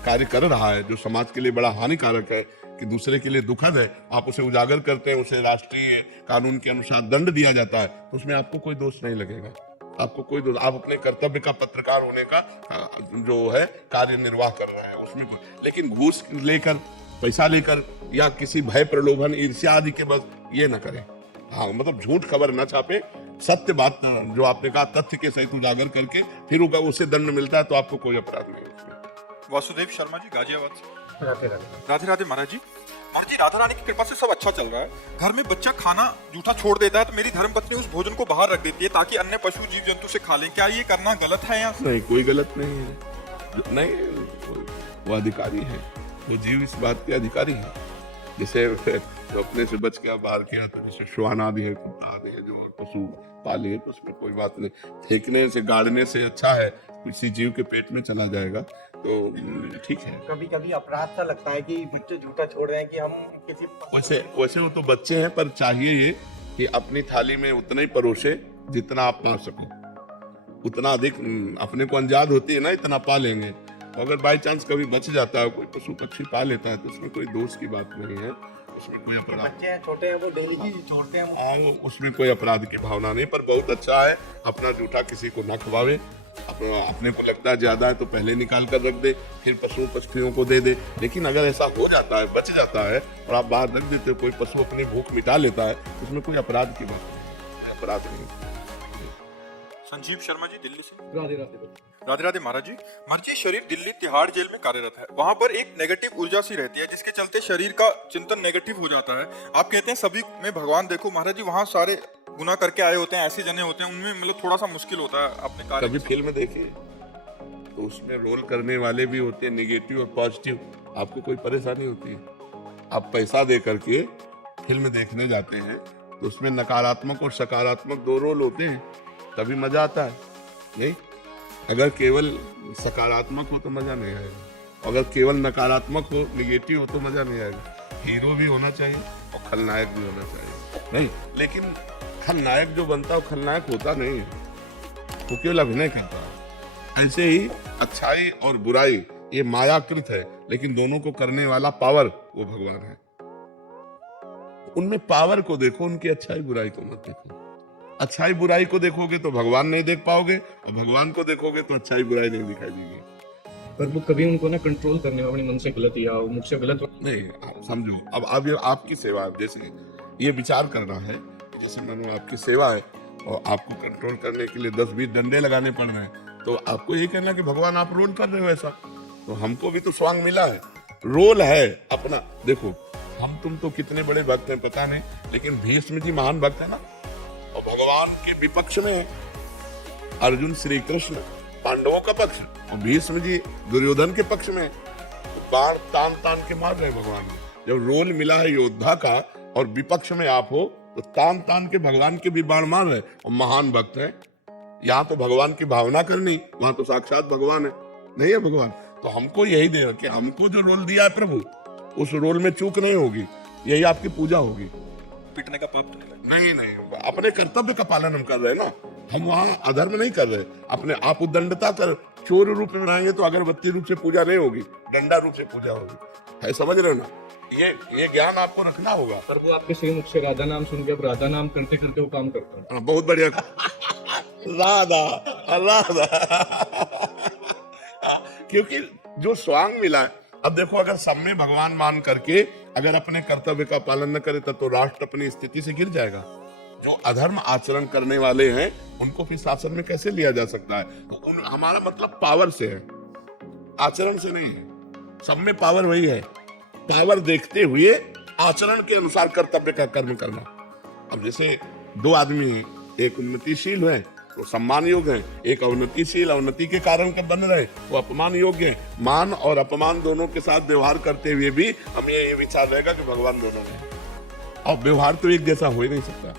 कार्य कर रहा है जो समाज के लिए बड़ा हानिकारक है, कि दूसरे के लिए दुखद है, आप उसे उजागर करते हैं, उसे राष्ट्रीय कानून के अनुसार दंड दिया जाता है, तो उसमें आपको कोई दोष नहीं लगेगा। आपको कोई दोष, आप अपने कर्तव्य का, पत्रकार होने का जो है कार्य निर्वाह कर रहे हैं, उसमें कोई। लेकिन घूस लेकर, पैसा लेकर या किसी भय, प्रलोभन, ईर्ष्या आदि के बस ये न करें। हाँ, मतलब झूठ खबर न छापे, सत्य बात जो आपने कहा तथ्य के सहित उजागर करके फिर उसे दंड मिलता है तो आपको कोई अपराध नहीं है उसमें। वासुदेव शर्मा जी गाजियाबाद से। राधे राधे। राधे राधे महाराज जी। महाराज जी राधा रानी की कृपा से सब अच्छा चल रहा है। घर में बच्चा खाना जूठा छोड़ देता है तो मेरी धर्मपत्नी उस भोजन को बाहर रख देती है ताकि अन्य पशु जीव जंतु से खा लें। क्या ये करना गलत है या नहीं, कोई गलत नहीं है। नहीं, वो अधिकारी है, वो जीव इस बात के अधिकारी है। जैसे जो अपने से बच के बाहर किया तो जैसे श्वान आदि है, कुत्ता आदि है, जो पशु पाले तो उसमें कोई बात नहीं। फेंकने से, गाड़ने से अच्छा है किसी जीव के पेट में चला जाएगा तो ठीक है। कभी कभी अपराध सा लगता है कि बच्चे झूठा छोड़ रहे हैं कि हम किसी वैसे वो तो बच्चे हैं, पर चाहिए ये कि अपनी थाली में उतना ही परोसे जितना आप पा सको। उतना अधिक अपने को अंजाद होती है ना, इतना पा लेंगे। तो अगर बाई चांस कभी बच जाता है, कोई पशु पक्षी पा लेता है तो उसमें कोई दोष की बात नहीं है, उसमें कोई अपराध। बच्चे हैं छोटे हैं, वो डेली ही छोड़ते हैं। उसमें कोई अपराध की भावना नहीं। पर बहुत अच्छा है अपना जूठा किसी को न खवावे। अपने को लगता है ज्यादा है तो पहले निकाल कर रख दे, फिर पशु पक्षियों को दे दे। लेकिन अगर ऐसा हो जाता है, बच जाता है और आप बाहर रख देते हो, कोई पशु अपनी भूख मिटा लेता है, उसमें कोई अपराध की बात नहीं, अपराध नहीं। संजीव शर्मा जी दिल्ली से। राधे राधे। राधे राधे महाराज जी। महाराज जी शरीर दिल्ली तिहाड़ जेल में कार्यरत है। वहां पर एक नेगेटिव ऊर्जा सी रहती है जिसके चलते शरीर का चिंतन नेगेटिव हो जाता है। आप कहते हैं सभी में भगवान देखो। महाराज जी वहाँ सारे गुनाह करके आए होते हैं, ऐसे जने होते हैं, उनमें मतलब थोड़ा सा मुश्किल होता है अपने कार्य। कभी फिल्म देखिए तो उसमें रोल करने वाले भी होते हैं नेगेटिव और पॉजिटिव, आपको कोई परेशानी होती है। आप पैसा दे करके फिल्म देखने जाते हैं तो उसमें नकारात्मक और सकारात्मक दो रोल होते हैं, तभी मजा आता है। नहीं, अगर केवल सकारात्मक हो तो मजा नहीं आएगा, अगर केवल नकारात्मक हो, निगेटिव हो तो मजा नहीं आएगा। हीरो भी होना चाहिए और खलनायक भी होना चाहिए। नहीं, लेकिन खलनायक जो बनता है वो खलनायक होता नहीं है, वो केवल अभिनय करता है। ऐसे ही अच्छाई और बुराई ये मायाकृत है, लेकिन दोनों को करने वाला पावर वो भगवान है। उनमें पावर को देखो, उनकी अच्छाई बुराई को मत देखो। अच्छाई बुराई को देखोगे तो भगवान नहीं देख पाओगे, और भगवान को देखोगे तो अच्छाई बुराई नहीं दिखाई देगी। पर वो कभी उनको ना कंट्रोल करने में अपने मन से गलत या मुझसे गलत नहीं, आप समझो, अब ये आपकी सेवा है। जैसे ये विचार करना है, जैसे मानो आपकी सेवा है और आपको कंट्रोल करने के लिए 10-20 डंडे लगाने पड़ रहे हैं, तो आपको ये कहना कि भगवान आप रोल कर रहे हो ऐसा, तो हमको भी तो स्वांग मिला है, रोल है अपना। देखो हम तुम तो कितने बड़े भक्त हैं पता नहीं, लेकिन भीष्म जी महान भक्त है ना, और भगवान के विपक्ष में अर्जुन श्री कृष्ण पांडवों का पक्ष, और भीष्म जी दुर्योधन के पक्ष में, तो बाण तान तान के मार रहे भगवान ने। जब रोल मिला है योद्धा का और विपक्ष में आप हो तो तान तान के भगवान के भी बाण मार रहे, और महान भक्त है। यहाँ तो भगवान की भावना करनी, वहां तो साक्षात भगवान है, नहीं है भगवान। तो हमको यही दे कि हमको जो रोल दिया है प्रभु, उस रोल में चूक नहीं होगी, यही आपकी पूजा होगी। पीटने का पाप तो नहीं लगता? नहीं नहीं, अपने कर्तव्य का पालन हम कर रहे हैं ना, हम वहाँ अधर्म नहीं कर रहे। अपने आप उद्दंडता कर, चोर रूप में बनाएंगे तो अगरबत्ती रूप से पूजा नहीं होगी, डंडा रूप से पूजा होगी, है, समझ रहे हो ना? ये ज्ञान आपको रखना होगा। पर वो आपके श्रीमुख से राधा नाम सुन के अब राधा नाम करते करते वो काम करता है। हाँ, बहुत बढ़िया। राधा राधा। क्योंकि जो स्वांग मिला है, अब देखो, अगर सब में भगवान मान करके अगर अपने कर्तव्य का पालन न करे तब तो राष्ट्र अपनी स्थिति से गिर जाएगा। जो अधर्म आचरण करने वाले हैं उनको फिर शासन में कैसे लिया जा सकता है? तो हमारा मतलब पावर से है, आचरण से नहीं है। सब में पावर वही है, पावर देखते हुए आचरण के अनुसार कर्तव्य का कर्म करना। अब जैसे दो आदमी हैं, एक उन्नतिशील है वो सम्मान योग्य है, एक अवनतिशील अवनति के कारण का बन रहे वो अपमान योग्य है। मान और अपमान दोनों के साथ व्यवहार करते हुए भी हमें ये विचार रहेगा कि भगवान दोनों में है। और व्यवहार तो एक जैसा हो ही नहीं सकता,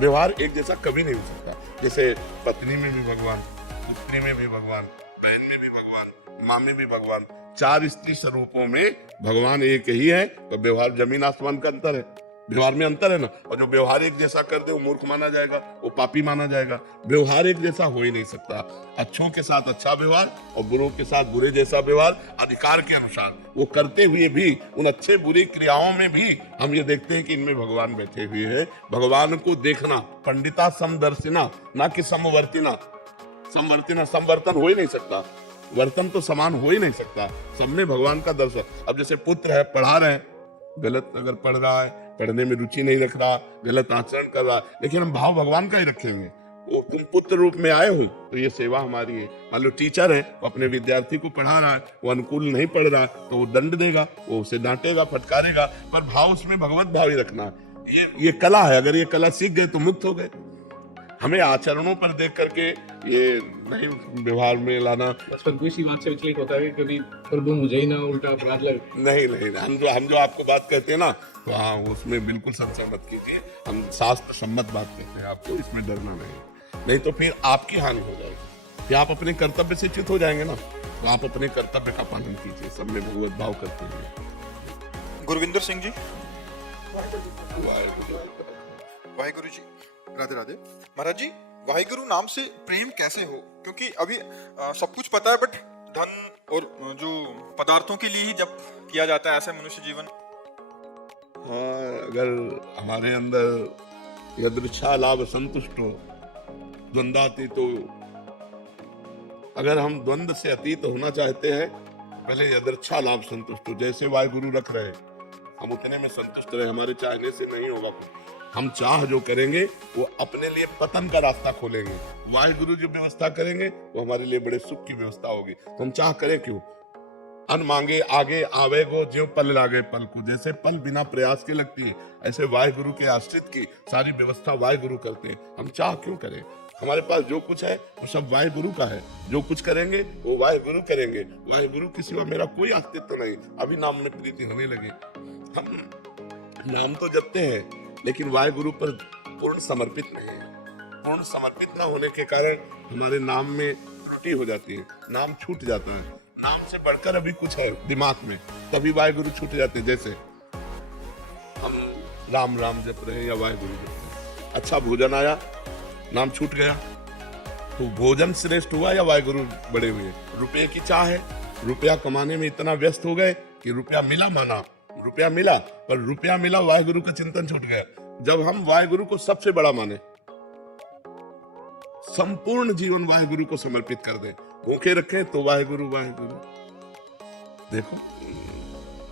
व्यवहार एक जैसा कभी नहीं हो सकता। जैसे पत्नी में भी भगवान, पुत्री में भी भगवान, बहन में भी भगवान, माँ में भी भगवान, चार स्त्री स्वरूपों में भगवान एक ही है। तो व्यवहार जमीन आसमान का अंतर है, व्यवहार में अंतर है ना। और जो व्यवहार एक जैसा कर दे वो मूर्ख माना जाएगा, वो पापी माना जाएगा। व्यवहार एक जैसा हो ही नहीं सकता। अच्छों के साथ अच्छा व्यवहार और बुरों के साथ बुरे जैसा व्यवहार अधिकार के अनुसार वो करते हुए भी उन अच्छे बुरी क्रियाओं में भी हम ये देखते हैं कि इनमें भगवान बैठे हुए हैं। भगवान को देखना, पंडिता समदर्शिना, ना कि समवर्तिना। समवर्तिना, समवर्तन हो ही नहीं सकता, वर्तन तो समान हो ही नहीं सकता। सब में भगवान का दर्शन। अब जैसे पुत्र है, पढ़ा रहे हैं, गलत अगर पढ़ रहा है, पढ़ने में रुचि नहीं रख रहा, गलत आचरण कर रहा है, लेकिन हम भाव भगवान का ही रखेंगे। वो तुम पुत्र रूप में आए हो तो ये सेवा हमारी है। मान लो टीचर है, वो अपने विद्यार्थी को पढ़ा रहा है, वो अनुकूल नहीं पढ़ रहा है तो वो दंड देगा, वो उसे डांटेगा, फटकारेगा, पर भाव उसमें भगवत भाव ही रखना है। ये कला है। अगर ये कला सीख गए तो मुक्त हो गए। हमें आचरणों पर देख करके ये नहीं व्यवहार में लाना। बचपन को इसी बात से विचलित होता है कि कभी कर दूं मुझे ही ना उल्टा अपराध लगे। नहीं, हम जो आपको बात कहते हैं ना, तो हाँ, उसमें बिल्कुल संशय मत कीजिए। हम शास्त्र सम्मत बात कहते हैं, आपको इसमें डरना नहीं तो फिर आपकी हानि हो जाएगी। फिर आप अपने कर्तव्य से च्युत हो जाएंगे ना। तो आप अपने कर्तव्य का पालन कीजिए, सब में भगवत भाव करते हुए। गुरविंदर सिंह जी, वाहेगुरु। वाहेगुरु जी, राधे राधे। महाराज जी, वाहेगुरु नाम से प्रेम कैसे हो? क्योंकि अभी सब कुछ पता है, बट धन और जो पदार्थों के लिए ही जब किया जाता है ऐसे मनुष्य जीवन। हाँ, अगर हमारे अंदर यदृच्छा लाभ संतुष्ट हो, द्वंद्वातीत तो अगर हम द्वंद्व से अतीत होना चाहते हैं, पहले यदृच्छा लाभ संतुष्ट हो। जैसे वाहेगुरु रख रहे हैं, हम उतने में संतुष्ट रहे, हमारे चाहने से नहीं होगा। हम चाह जो करेंगे वो अपने लिए पतन का रास्ता खोलेंगे। वाहेगुरु जो व्यवस्था करेंगे वो हमारे लिए बड़े सुख की व्यवस्था होगी। तो हम चाह करें क्यों? अन मांगे आगे आवे गो, ज्यों पल लागे पल को। जैसे पल बिना प्रयास के लगती है, ऐसे वाहेगुरु के आश्रित की सारी व्यवस्था वाहेगुरु करते हैं। हम चाह क्यों करें? हमारे पास जो कुछ है वो सब वाहेगुरु का है। जो कुछ करेंगे वो वाहेगुरु करेंगे। वाहेगुरु के सिवा मेरा कोई अस्तित्व नहीं। अभी नाम में प्रीति होने लगे। हम नाम तो जपते हैं लेकिन वाहेगुरु पर पूर्ण समर्पित नहीं है। पूर्ण समर्पित न होने के कारण हमारे नाम में त्रुटि हो जाती है, नाम छूट जाता है। नाम से बढ़कर अभी कुछ है दिमाग में, तभी वाहेगुरु छूट जाते हैं। जैसे हम राम राम जप रहे हैं या वाहेगुरु जप रहे हैं, अच्छा भोजन आया, नाम छूट गया, तो भोजन श्रेष्ठ हुआ या वाहेगुरु बड़े हुए? रुपये की चाह है, रुपया कमाने में इतना व्यस्त हो गए कि रुपया मिला, माना रुपया मिला, पर रुपया मिला, वाहेगुरु का चिंतन छूट गया। जब हम वाहेगुरु को सबसे बड़ा माने, संपूर्ण जीवन वाहेगुरु को समर्पित कर दें, भूखे रखें तो वाहेगुरु वाहेगुरु। देखो,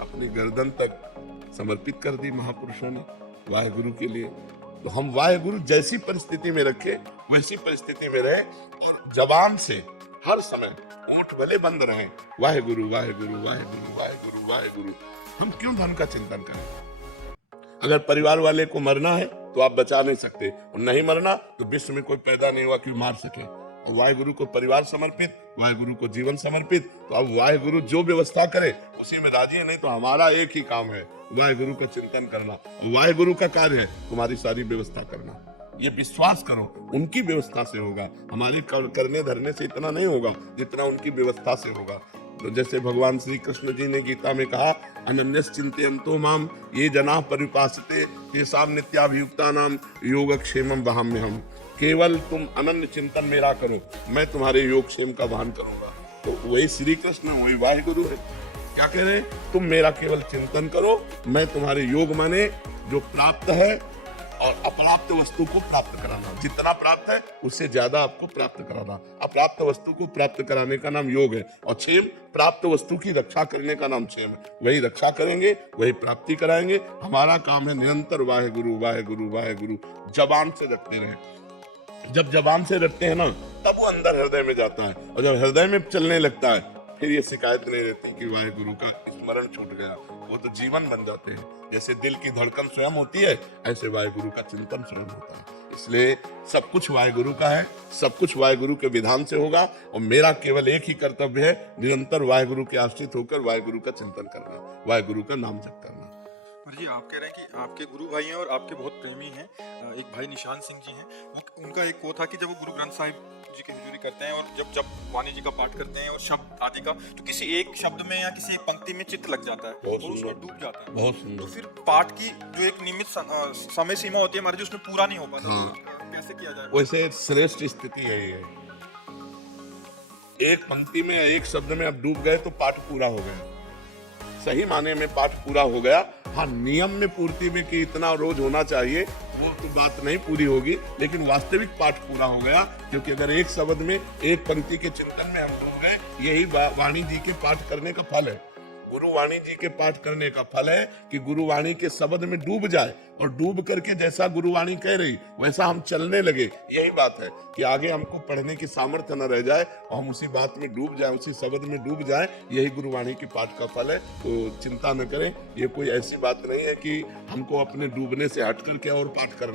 अपनी गर्दन तक समर्पित कर दी महापुरुषों ने वाहेगुरु के लिए। तो हम वाहेगुरु जैसी परिस्थिति में रखें वैसी परिस्थिति में रहे, और जबान से हर समय ओंठ भले बंद रहे, वाहेगुरु वाहेगुरु वाहेगुरु वाहेगुरु वाहेगुरु। हम क्यों धन का चिंतन करें? अगर परिवार वाले को मरना है तो आप बचा नहीं सकते, और नहीं मरना तो विश्व में कोई पैदा नहीं हुआ कि मार सके। और वाहेगुरु को परिवार समर्पित, वाहेगुरु को जीवन समर्पित, तो अब वाहेगुरु जो व्यवस्था करे उसी में राजी है। नहीं तो हमारा एक ही काम है, वाहेगुरु का चिंतन करना। वाहेगुरु का कार्य है तुम्हारी सारी व्यवस्था करना। ये विश्वास करो, उनकी व्यवस्था से होगा। हमारे करने धरने से इतना नहीं होगा जितना उनकी व्यवस्था से होगा। तो जैसे भगवान श्री कृष्ण जी ने गीता में कहा, अनन्यस चिंतयन्तो माम ये जना परिपासते तेषां नित्याभियुक्ता नाम योगक्षेमम वहाम्यहम्। केवल तुम अनन्य चिंतन मेरा करो, मैं तुम्हारे योगक्षेम का वहन करूंगा। तो वही श्री कृष्ण, वही वाहिगुरु है। क्या कह रहे हैं? तुम मेरा केवल चिंतन करो, मैं तुम्हारे योग माने जो प्राप्त है और अप्राप्त वस्तु को प्राप्त कराना। जितना प्राप्त है उससे ज्यादा आपको प्राप्त कराना। अप्राप्त वस्तु को प्राप्त कराने का नाम योग है, और क्षेम प्राप्त वस्तु की रक्षा करने का नाम क्षेम है। वही रक्षा करेंगे, वही प्राप्ति कराएंगे। हमारा काम है निरंतर वाहेगुरु वाहेगुरु वाहेगुरु जबान से रखते रहे। जब जबान से रखते हैं ना, तब वो अंदर हृदय में जाता है, और जब हृदय में चलने लगता है फिर ये शिकायत नहीं रहती कि वाहेगुरु का स्मरण छूट गया। वो तो जीवन बन जाते हैं। जैसे दिल की धड़कन स्वयं होती है, ऐसे वाहेगुरु का चिंतन स्वयं होता है। इसलिए सब कुछ वाहेगुरु का है, सब कुछ वाहेगुरु के विधान से होगा, और मेरा केवल एक ही कर्तव्य है, निरंतर वाहेगुरु के आश्रित होकर वाहेगुरु का चिंतन करना, वाहेगुरु का नाम जप करना। पर जी आप कह रहे हैं कि आपके गुरु भाई हैं और आपके बहुत प्रेमी हैं। एक भाई निशान सिंह जी हैं, उनका एक वो था कि जब वो गुरु ग्रंथ साहिब जी की हुजूरी करते हैं और जब वाणी जी का पाठ करते हैं और शब्द आदि का, तो किसी एक शब्द में या किसी एक पंक्ति में चित्त लग जाता है बहुत और उसमें सुंदर। डूब जाता है। बहुत तो सुंदर। फिर पाठ की जो एक नियमित समय सीमा होती है हमारी, जो उसमें पूरा नहीं हो पाता, हाँ। तो कैसे किया जाए? वैसे श्रेष्ठ स्थिति यही है, एक पंक्ति में या एक शब्द में आप डूब गए तो पाठ पूरा हो गया, सही माने में पाठ पूरा हो गया। हाँ, नियम में पूर्ति में कि इतना रोज होना चाहिए, वो तो बात नहीं पूरी होगी, लेकिन वास्तविक पाठ पूरा हो गया। क्योंकि अगर एक शब्द में एक पंक्ति के चिंतन में हम डूब गए, यही वाणी जी के पाठ करने का फल है। गुरुवाणी जी के पाठ करने का फल है कि गुरुवाणी के शब्द में डूब जाए, और डूब करके जैसा गुरुवाणी कह रही वैसा हम चलने लगे। यही बात है कि आगे हमको पढ़ने की सामर्थ्य न रह जाए और हम उसी बात में डूब जाए, उसी शब्द में डूब जाए। यही गुरुवाणी की पाठ का फल है। तो चिंता न करें, ये कोई ऐसी बात नहीं है कि हमको अपने डूबने से हट करके और पाठ करना